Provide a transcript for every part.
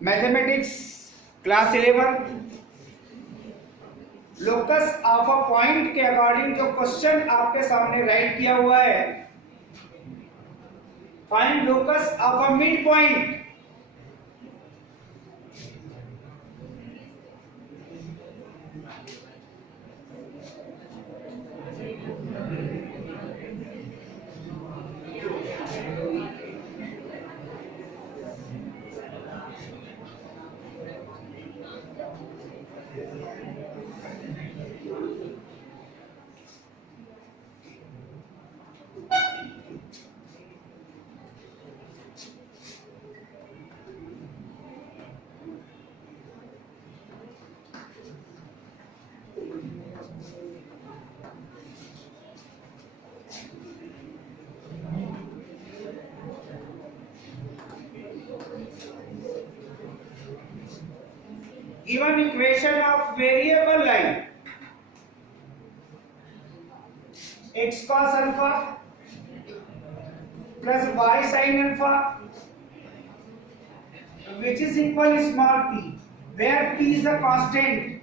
Mathematics class 11 locus of a point के according जो question आपके सामने राइट किया हुआ है, find locus of a mid point. Given equation of variable line x cos alpha plus y sin alpha which is equal small p, where p is a constant.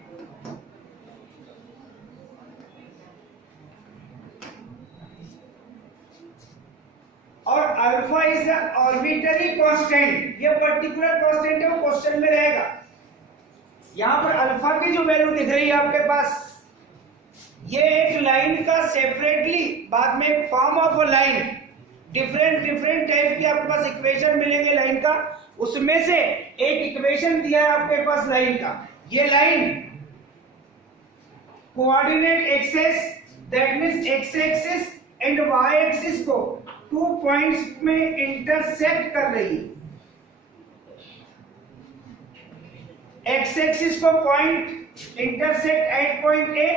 और alpha is arbitrary constant, ये particular constant है, वो question में रहेगा। यहां पर alpha की जो वैल्यू दिख रही है आपके पास, ये एक लाइन का सेपरेटली बाद में एक form of a line, different type की आपके पास इक्वेशन मिलेंगे लाइन का, उसमें से एक इक्वेशन दिया है आपके पास लाइन का। ये line coordinate axes, that means X axis and Y axis को 2 पॉइंट्स में इंटरसेक्ट कर रही है। एक्स एक्सिस को point intersect at point A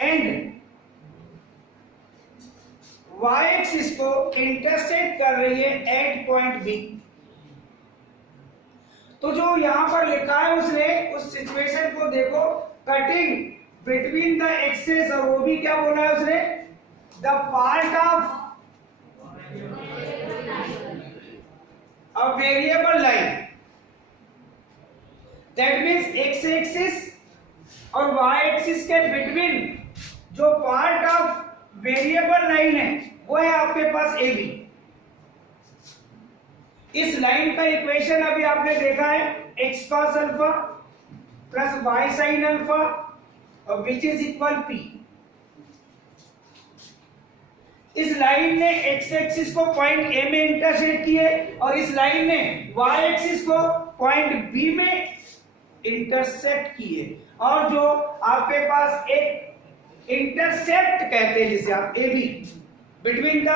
and Y axis को इंटरसेक्ट कर रही है एट पॉइंट बी। तो जो यहां पर लिखा है उसने उस सिचुएशन को देखो, कटिंग बिटवीन द एक्सेस, और वो भी क्या बोला है उसने, the part of a variable line, that means X axis और वाई एक्सिस के बिटवीन जो पार्ट ऑफ वेरिएबल लाइन है वो है आपके पास ए बी। इस लाइन का इक्वेशन अभी आपने देखा है X cos alpha plus Y sine alpha which is equal P. इस लाइन ने एक्स एक्सिस को पॉइंट ए में इंटरसेक्ट किए और इस लाइन ने वाई एक्सिस को पॉइंट बी में इंटरसेक्ट किए, और जो आपके पास एक इंटरसेक्ट कहते हैं जिसे आप A B between the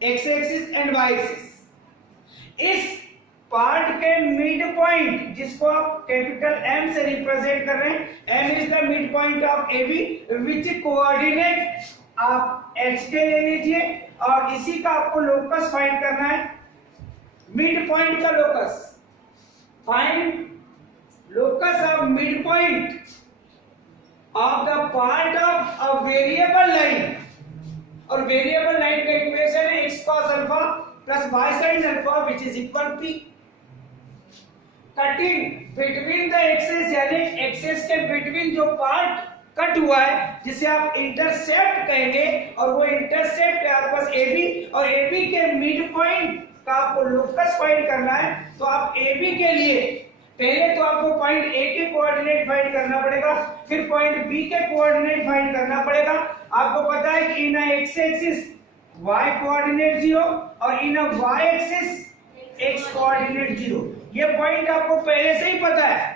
x axis and Y axis, इस पार्ट के मिड पॉइंट जिसको आप कैपिटल एम से रिप्रेजेंट कर रहे हैं, M is the mid point of A B which coordinate आप एच के ले लीजिए, और इसी का आपको लोकस फाइंड करना है, मिड पॉइंट का locus. Find locus of mid point of the part of a variable line, और वेरिएबल लाइन का इक्वेशन है x cos alpha plus y sin alpha which is equal p। Cutting between the axes, यानी axes के between जो part cut हुआ है जिसे आप इंटरसेप्ट कहेंगे, और वो इंटरसेप्ट है आपके पास ए बी, और ए बी के मिड पॉइंट का आपको लोकस फाइंड करना है। तो आप ए बी के लिए पहले तो आपको पॉइंट ए के कोऑर्डिनेट फाइंड करना पड़ेगा, फिर पॉइंट बी के कोऑर्डिनेट फाइंड करना पड़ेगा। आपको पता है कि इन एक्स एक्सिस y कोऑर्डिनेट 0 और इन y एक्सिस x कोऑर्डिनेट 0, ये पॉइंट आपको पहले से ही पता है।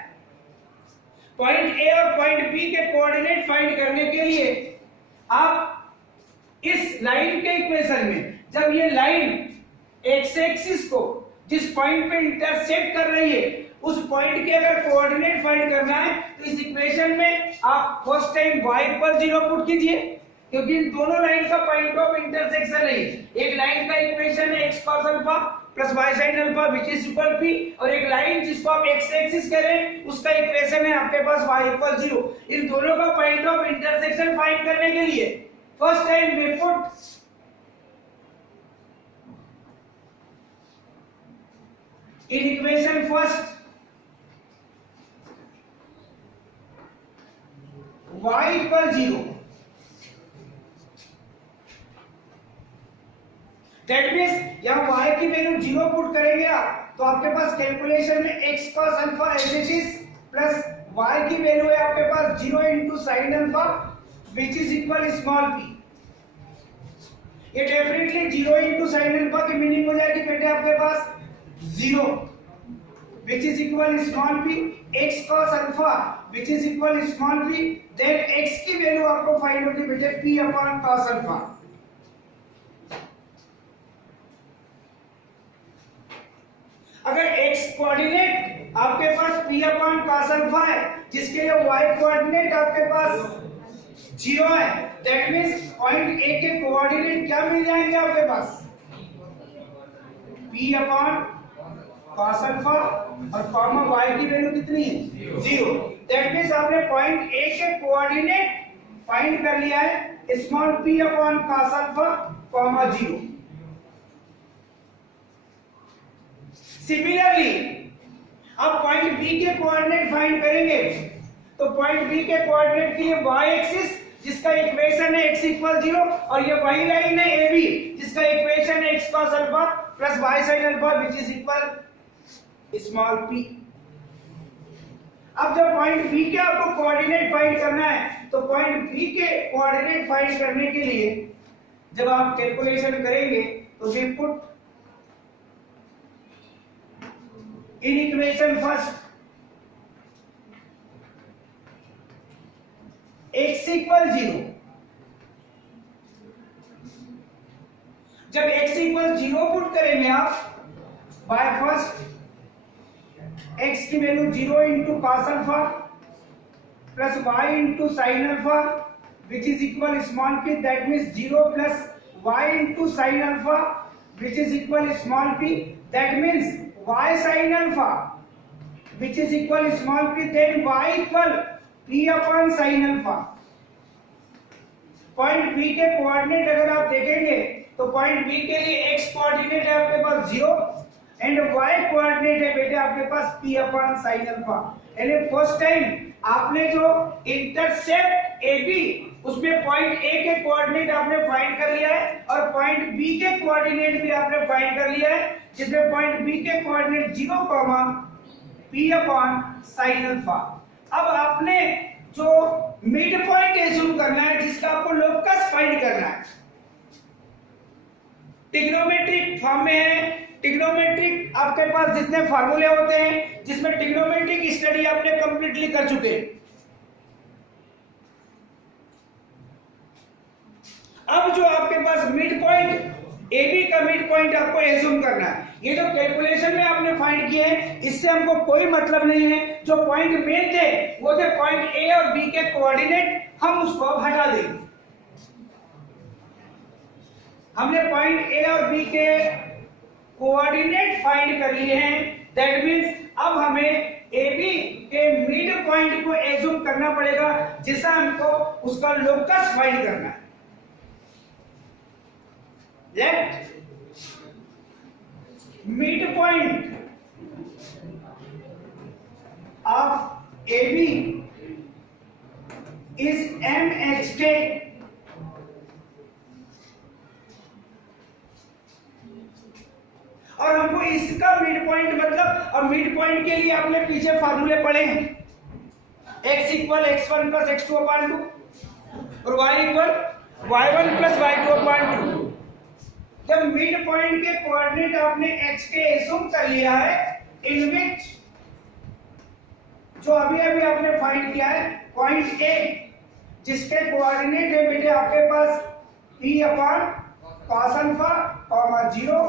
पॉइंट ए और पॉइंट बी के कोऑर्डिनेट फाइंड करने के लिए आप इस लाइन के इक्वेशन में, जब ये लाइन एक्स एक्सिस को जिस पॉइंट पे इंटरसेक्ट कर रही है उस पॉइंट के अगर कोऑर्डिनेट फाइंड करना है, तो इस इक्वेशन में आप फर्स्ट टाइम y पर 0 पुट कीजिए, क्योंकि इन दोनों लाइन का पॉइंट ऑफ इंटरसेक्शन है। एक लाइन का इक्वेशन है x cos alpha plus y sin alpha which is equal p, और एक लाइन जिसको आप x एक्सिस कह रहे हैं उसका इक्वेशन है आपके पास y इक्वल 0। इन दोनों का पॉइंट ऑफ इंटरसेक्शन फाइंड करने के लिए first time we put in equation first y equal 0। That means यहाँ y की वैल्यू 0 पुट करेंगे आप, तो आपके पास कैलकुलेशन में x cos alpha as it is plus y की वैल्यू है आपके पास 0 into sine alpha which is equal small p। ये डेफिनेटली 0 इंटू साइन अल्फा की मीनिंग हो जाएगी बेटे आपके पास 0 which is equal small p, x cos alpha which is equal small p, then x की वैल्यू आपको फाइंड होगी बेटे p अपॉन cos alpha। अगर x कोऑर्डिनेट आपके पास p अपॉन cos alpha है, जिसके लिए y कोऑर्डिनेट आपके पास 0 है, दैट मींस पॉइंट a के कोऑर्डिनेट क्या मिल जाएंगे आपके पास p अपॉन cos अल्फा और कॉमा y की वैल्यू कितनी है 0। दैट मींस आपने पॉइंट a के कोऑर्डिनेट फाइंड कर लिया है small p upon cos alpha comma 0। Similarly अब पॉइंट b के कोऑर्डिनेट फाइंड करेंगे, तो पॉइंट b के कोऑर्डिनेट के लिए y एक्सिस जिसका इक्वेशन है x इक्वल 0 और ये वही लाइन है ab जिसका इक्वेशन है x cos alpha plus y sin alpha which is equal small p। अब जब पॉइंट b के आपको कोऑर्डिनेट फाइंड करना है, तो पॉइंट b के कोऑर्डिनेट फाइंड करने के लिए जब आप कैलकुलेशन करेंगे तो we put in equation first x equal 0। जब x इक्वल 0 पुट करेंगे आप बाय फर्स्ट x की value 0 into cos alpha plus y into sine alpha which is equal small p, that means 0 plus y into sine alpha which is equal small p, that means y sine alpha which is equal small p, then y equal p upon sine alpha. Point b के coordinate अगर आप देखेंगे तो point b के लिए x coordinate है आपके पास 0 एंड y कोऑर्डिनेट है बेटे आपके पास p अपॉन साइन अल्फा। यानी फर्स्ट टाइम आपने जो इंटरसेप्ट AB उसमें पॉइंट A के कोऑर्डिनेट आपने फाइंड कर लिया है और पॉइंट B के कोऑर्डिनेट भी आपने फाइंड कर लिया है, जिसमें पॉइंट B के coordinate 0, p upon sine alpha. अब आपने जो मिड पॉइंट एज्यूम करना है जिसका आपको लोकस फाइंड करना है, ट्रिग्नोमेट्रिक फॉर्म में है। ट्रिग्नोमेट्रिक आपके पास जितने फार्मूले होते हैं जिसमें ट्रिग्नोमेट्रिक स्टडी आपने कंप्लीटली कर चुके हैं। अब जो आपके पास मिड पॉइंट AB का मिड पॉइंट आपको एज्यूम करना है। ये जो कैलकुलेशन में आपने फाइंड किए हैं इससे हमको कोई मतलब नहीं है। जो पॉइंट मेन थे वो थे पॉइंट A और B के कोऑर्डिनेट, हम उसको हटा देंगे। हमने पॉइंट A और B के कोऑर्डिनेट फाइंड कर लिए हैं, दैट मींस अब हमें AB के मिड पॉइंट को एज्यूम करना पड़ेगा जिससे हमको उसका लोकस फाइंड करना है। Let midpoint of AB is MHK और हमको इसका मिड पॉइंट मतलब, और मिड पॉइंट के लिए आपने पीछे फार्मूले पढ़े हैं, x equal x1 plus x2 upon 2 और y equal y1 plus y2 upon 2। जब मिड पॉइंट के कोऑर्डिनेट आपने x के एज्यूम कर लिया है, इन विच जो अभी अभी आपने फाइंड किया है पॉइंट A जिसके कोऑर्डिनेट है बेटे आपके पास p upon cos alpha comma 0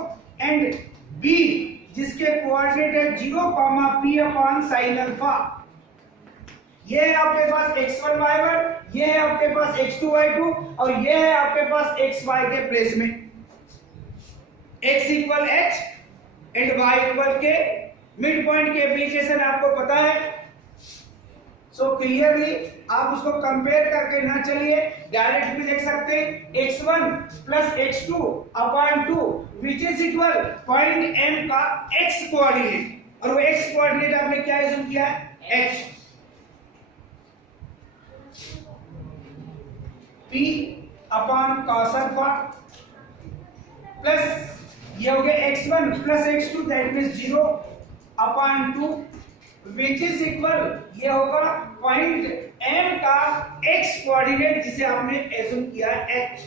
and B जिसके कोऑर्डिनेट है 0 comma p upon sine alpha. ये है आपके पास x1 y1, ये है आपके पास x2 y2 और ये है आपके पास xy के प्लेस में x equal h and y equal k। Mid point की एप्लीकेशन आपको पता है, सो क्लियरली आप उसको कंपेयर करके ना चलिए, डायरेक्ट भी देख सकते हैं x1 plus x2 upon 2 which is equal point M का x कोऑर्डिनेट, और वो x कोऑर्डिनेट आपने क्या एज्यूम किया है h। cos अल्फा प्लस ये हो गया x1 plus x2 that means 0 upon 2 which is equal ये होगा पॉइंट M का x कोऑर्डिनेट जिसे आपने एज्यूम किया h।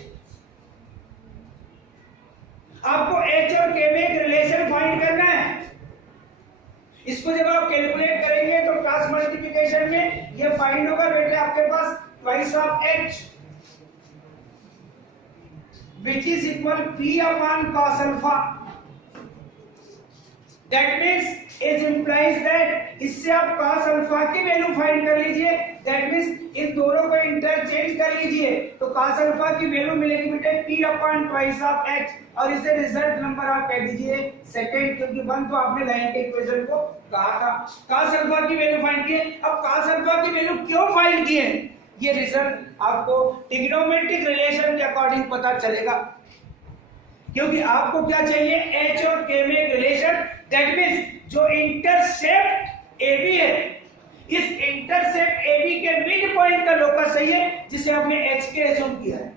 आपको h और k में एक रिलेशन फाइंड करना है। इसको जब आप कैलकुलेट करेंगे तो क्रॉस मल्टीप्लिकेशन में ये फाइंड होगा बेटे आपके पास twice of h which is equal p upon cos alpha। That means it implies that इससे आप cos alpha की वैल्यू फाइंड कर लीजिए। That means इन दोनों को इंटरचेंज कर लीजिए तो cos alpha की वैल्यू मिलेगी बेटे p upon twice of h और इसे रिजल्ट नंबर आप कह दीजिए सेकंड, क्योंकि वन तो आपने लाइन के इक्वेशन को कहा था। cos alpha की वैल्यू फाइंड किए। अब cos alpha की वैल्यू क्यों फाइंड किए ये रिजल्ट आपको ट्रिग्नोमेट्रिक रिलेशन के अकॉर्डिंग पता चलेगा, क्योंकि आपको क्या चाहिए h और k में एक रिलेशन। दैट मींस जो इंटरसेप्ट AB है इस इंटरसेप्ट AB के मिड पॉइंट का लोकस सही है जिसे आपने h के एज्यूम किया है।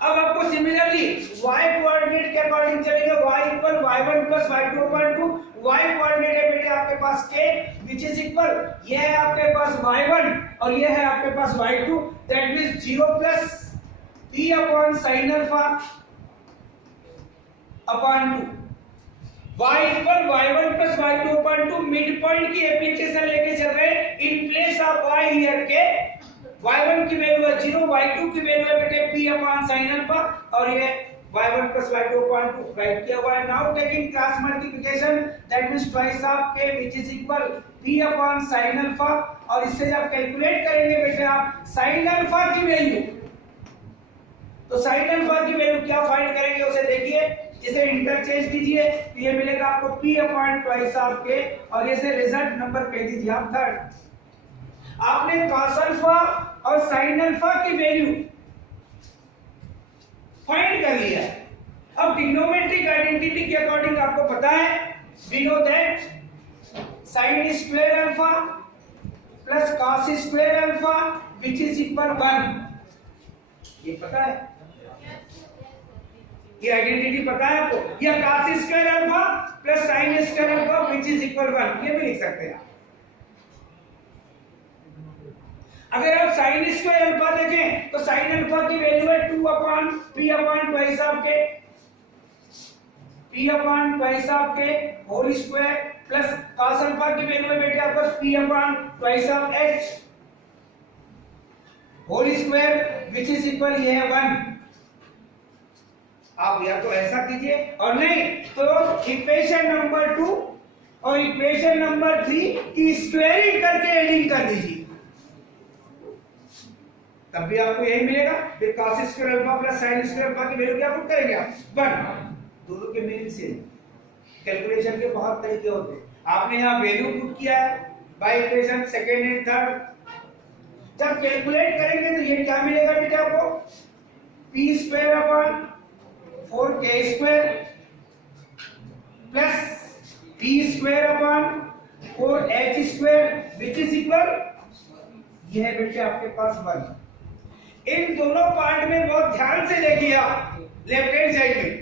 अब आपको सिमिलरली y कोऑर्डिनेट के अकॉर्डिंग चलेगा y equal y1 plus y2 upon 2। y coordinate है बेटे आपके पास k which is equal ये है आपके पास y1 और ये है आपके पास y2 that means 0 plus p upon sin alpha upon 2। y equal y1 plus y2 upon 2 mid point की एप्लीकेशन लेके चल रहे हैं। In place of y here के y1 की वैल्यू है 0, y2 की वैल्यू है बेटे p अपॉन sin अल्फा और ये y1 plus y2 upon 2 right किया हुआ है। Now taking cross multiplication that means twice of k which is equal p upon sin alpha और इससे जब कैलकुलेट करेंगे बेटे आप sin अल्फा की वैल्यू तो sin अल्फा की वैल्यू क्या फाइंड करेंगे उसे देखिए। इसे इंटरचेंज कीजिए तो ये मिलेगा आपको p upon twice of k और इसे रिजल्ट नंबर कह दीजिए आप थर्ड। आपने cos अल्फा और sin अल्फा की वैल्यू फाइंड कर लिया। अब ट्रिग्नोमेट्रिक आइडेंटिटी के अकॉर्डिंग आपको पता है we know that sin square alpha plus cos square alpha which is equal 1। ये पता है, ये आइडेंटिटी पता है आपको। या cos square alpha plus sin square alpha which is equal 1 ये भी लिख सकते हैं। अगर आप sin स्क्वायर अल्फा देखें तो sin अल्फा की वैल्यू है 2 upon p upon twice of k, p upon twice of k whole square plus cos alpha की वैल्यू है बेटे आपको p upon twice of h whole square which is equal ये है 1। आप या तो ऐसा कीजिए और नहीं तो इक्वेशन नंबर 2 और इक्वेशन नंबर 3 की स्क्वायरिंग करके एडिंग कर दीजिए तब भी आपको यही मिलेगा। फिर cos square alpha plus sin square alpha की वैल्यू क्या पुट करेंगे आप 1। दोनों के मीनिंग से कैलकुलेशन के बहुत तरीके होते हैं। आपने यहाँ वैल्यू पुट किया है by equation second and third, जब कैलकुलेट करेंगे तो ये क्या मिलेगा बेटा आपको p square upon 4k square plus p square upon 4h square which is equal ये है बेटे आपके पास 1। इन दोनों पार्ट में बहुत ध्यान से देखिए आप लेफ्ट हैंड साइड में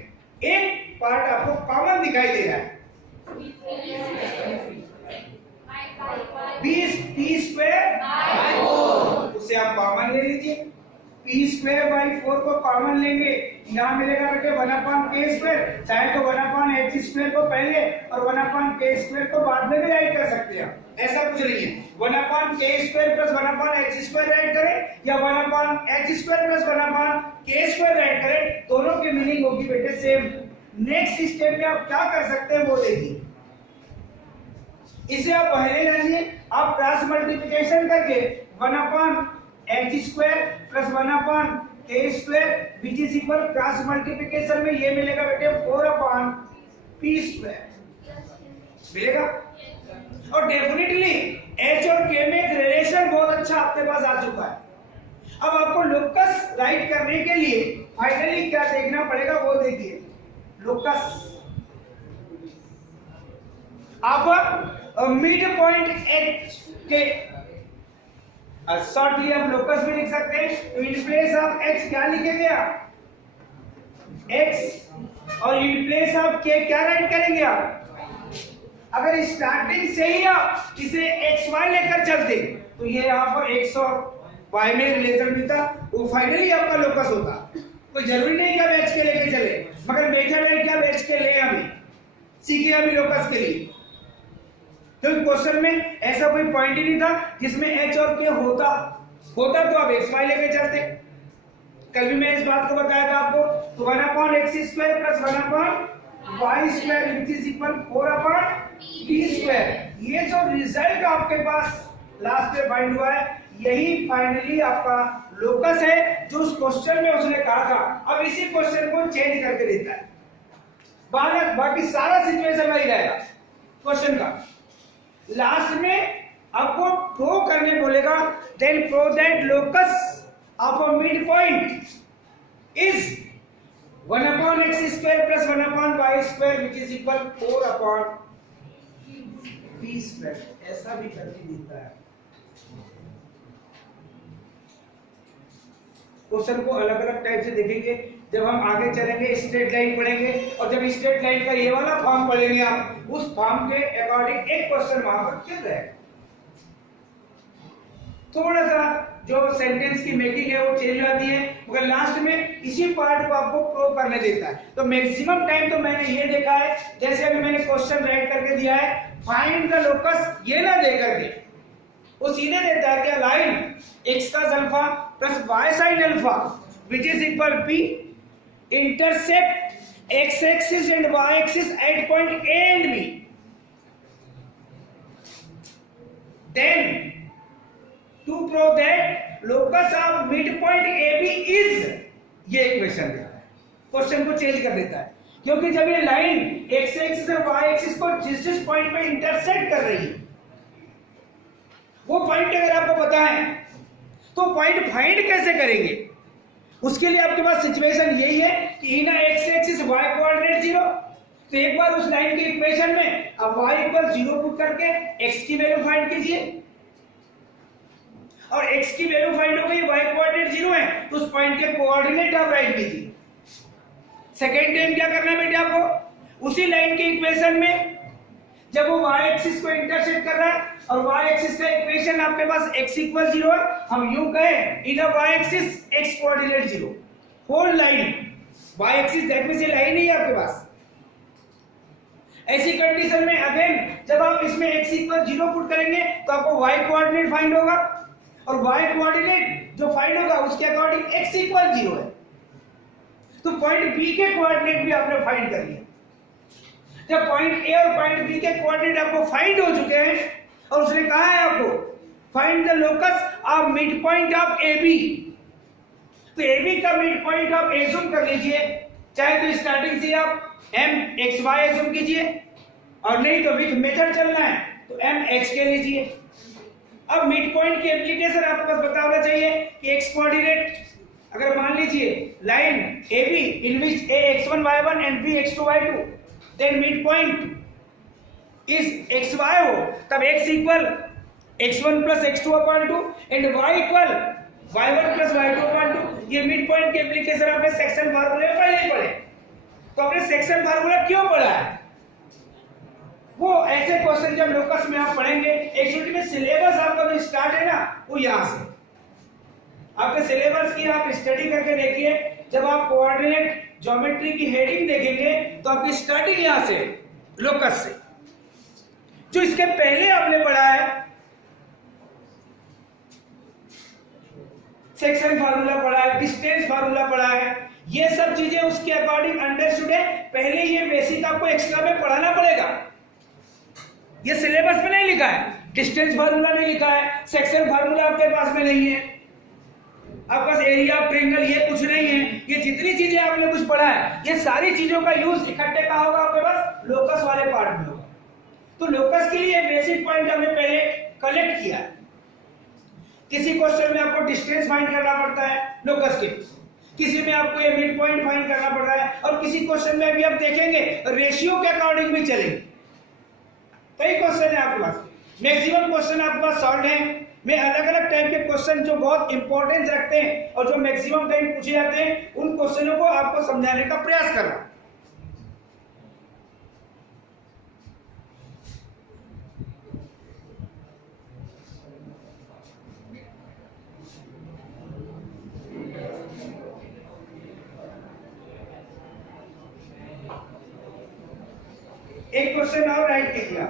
एक पार्ट आपको कॉमन दिखाई दे रहा है p स्क्वायर उसे आप कॉमन ले लीजिए। p स्क्वायर बाई 4 को कॉमन लेंगे यहाँ मिलेगा बेटे 1 अपॉन k स्क्वायर, चाहे तो 1 अपॉन h स्क्वायर को पहले और 1 अपॉन k स्क्वायर को बाद में भी राइट कर सकते हैं। ऐसा कुछ नहीं है 1 upon k square plus 1 upon h square right करें या 1 upon h square plus 1 upon k square right करें, दोनों की मीनिंग होगी बेटे सेम। नेक्स्ट स्टेप में आप क्या कर सकते हैं वो देखिए। इसे आप पहले जानिए, आप क्रॉस मल्टीप्लिकेशन करके 1 upon h square plus 1 upon k square which is equal cross multiplication में ये मिलेगा बेटे 4 अपॉन p स्क्वायर मिलेगा। और डेफिनेटली h और k में एक रिलेशन बहुत अच्छा आपके पास आ चुका है। अब आपको लोकस राइट करने के लिए फाइनली क्या देखना पड़ेगा वो देखिए। लोकस आप मिड पॉइंट h के शॉर्टली आप लोकस भी लिख सकते हैं। तो इन प्लेस ऑफ x क्या लिखेंगे आप, x, और इन प्लेस ऑफ k क्या राइट करेंगे आप। अगर स्टार्टिंग से ही आप इसे xy लेकर चलते तो ये यहाँ पर x और y में रिलेशन मिलता, वो फाइनली आपका लोकस होता। कोई जरूरी नहीं कि आप h के लेके चले, मगर मेथड है कि आप h के ले अभी सीखे अभी लोकस के लिए। तो क्वेश्चन में ऐसा कोई पॉइंट ही नहीं था जिसमें h और k होता तो आप xy लेके चलते। कल भी मैंने इस बात को बताया था आपको। तो 1/x² + 1/y² which is equal 4/t²। ये जो रिजल्ट आपके पास लास्ट में फाइंड हुआ है, यही फाइनली आपका लोकस है जो उस क्वेश्चन में उसने कहा था। अब इसी क्वेश्चन को चेंज करके देता है, बाकी सारा सिचुएशन वही रहेगा क्वेश्चन का। लास्ट में आपको प्रूव करने बोलेगा, then prove that locus of a mid point is 1/x² + 1/y² which is equal 4/t²। ऐसा भी करके देता है। क्वेश्चन को अलग अलग टाइप से देखेंगे जब हम आगे चलेंगे, स्ट्रेट लाइन पढ़ेंगे, और जब स्ट्रेट लाइन का ये वाला फॉर्म पढ़ेंगे आप, उस फॉर्म के अकॉर्डिंग एक क्वेश्चन वहां पर चल रहा है। थोड़ा सा जो सेंटेंस की मेकिंग है वो चेंज आती है, मगर लास्ट में इसी पार्ट को आपको प्रूव करने देता है। तो मैक्सिमम टाइम तो मैंने ये देखा है, जैसे अभी मैंने क्वेश्चन राइट करके दिया है, फाइंड द लोकस, ये ना दे करके वो सीधे देता है क्या, लाइन x का alpha plus y sin alpha which is equal p intercept x axis and y axis at point a and b, then to prove that locus of midpoint AB is, ये equation देता है, question को change कर देता है। क्योंकि जब ये लाइन x एक्सिस और y एक्सिस को जिस पॉइंट पे इंटरसेक्ट कर रही है, वो पॉइंट अगर आपको पता है तो पॉइंट फाइंड कैसे करेंगे। उसके लिए आपके पास सिचुएशन यही है कि इना x एक्सिस y कोऑर्डिनेट 0, तो एक बार उस लाइन के इक्वेशन में अब y = 0 पुट करके x की वैल्यू फाइंड कीजिए, और x की वैल्यू फाइंड हो गई, y कोऑर्डिनेट 0 है, तो उस पॉइंट के कोऑर्डिनेट आप राइट कीजिए। सेकेंड टाइम क्या करना है बेटे आपको, उसी लाइन के इक्वेशन में जब वो y एक्सिस को इंटरसेक्ट कर रहा है और y एक्सिस का इक्वेशन आपके पास x = 0 है, हम यूं कहें in y axis x coordinate 0, whole line y axis that means ये लाइन ही है आपके पास। ऐसी कंडीशन में अगेन जब आप इसमें x = 0 पुट करेंगे तो आपको y कोऑर्डिनेट फाइंड होगा, और y कोऑर्डिनेट जो फाइंड होगा उसके अकॉर्डिंग x = 0 है, तो पॉइंट B के कोऑर्डिनेट भी आपने फाइंड कर लिया। जब पॉइंट A और पॉइंट B के कोऑर्डिनेट आपको फाइंड हो चुके हैं और उसने कहा है आपको find the locus of mid point of AB, तो AB का मिड पॉइंट आप एज्यूम कर लीजिए, चाहे तो स्टार्टिंग से आप mxy एज्यूम कीजिए, और नहीं तो विथ मेथड चलना है तो mx के लीजिए। अब मिड पॉइंट की एप्लीकेशन आपको बस पता होना चाहिए कि x कोऑर्डिनेट, अगर मान लीजिए line AB in which a x1 y1 and b x2 y2, then mid point is xy हो, तब x equal x1 + x2/2 and y equal y1 + y2/2। ये मिड पॉइंट की एप्लीकेशन आपने सेक्शन फार्मूले में पहले ही पढ़े। तो आपने सेक्शन फार्मूला क्यों पढ़ा है, वो ऐसे क्वेश्चन जब लोकस में आप पढ़ेंगे, एक्चुअली में सिलेबस आपका जो स्टार्ट है ना वो यहां से, आपके सिलेबस की आप स्टडी करके देखिए, जब आप कोऑर्डिनेट ज्योमेट्री की हेडिंग देखेंगे तो आपकी स्टार्टिंग यहां से लोकस से। जो इसके पहले आपने पढ़ा है सेक्शन फार्मूला पढ़ा है, डिस्टेंस फार्मूला पढ़ा है, ये सब चीजें उसके अकॉर्डिंग अंडरस्टूड है, पहले ये बेसिक आपको एक्स्ट्रा में पढ़ाना पड़ेगा। ये सिलेबस में नहीं लिखा है, डिस्टेंस फार्मूला नहीं लिखा है, सेक्शन फार्मूला आपके पास में नहीं है, आपके पास एरिया ऑफ ट्रायंगल ये कुछ नहीं है। ये जितनी चीजें आपने कुछ पढ़ा है, ये सारी चीजों का यूज इकट्ठे कहां होगा आपके पास, लोकस वाले पार्ट में होगा। तो लोकस के लिए बेसिक पॉइंट हमने पहले कलेक्ट किया। किसी क्वेश्चन में आपको डिस्टेंस फाइंड करना पड़ता है लोकस के, किसी में आपको ये मिड पॉइंट फाइंड करना पड़ रहा है, और किसी क्वेश्चन में भी आप देखेंगे रेशियो के अकॉर्डिंग भी चलेंगे। कई क्वेश्चन है आपके पास, मैक्सिमम क्वेश्चन आपके पास सॉल्व है मैं अलग अलग टाइप के क्वेश्चन जो बहुत इंपॉर्टेंस रखते हैं और जो मैक्सिमम टाइम पूछे जाते हैं उन क्वेश्चनों को आपको समझाने का प्रयास कर रहा हूं। एक क्वेश्चन और राइट कीजिए।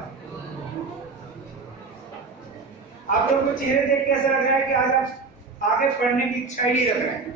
आप लोगों को चेहरे देख के ऐसा लग रहा है कि आज आप आगे पढ़ने की इच्छा ही नहीं रख रहे हैं।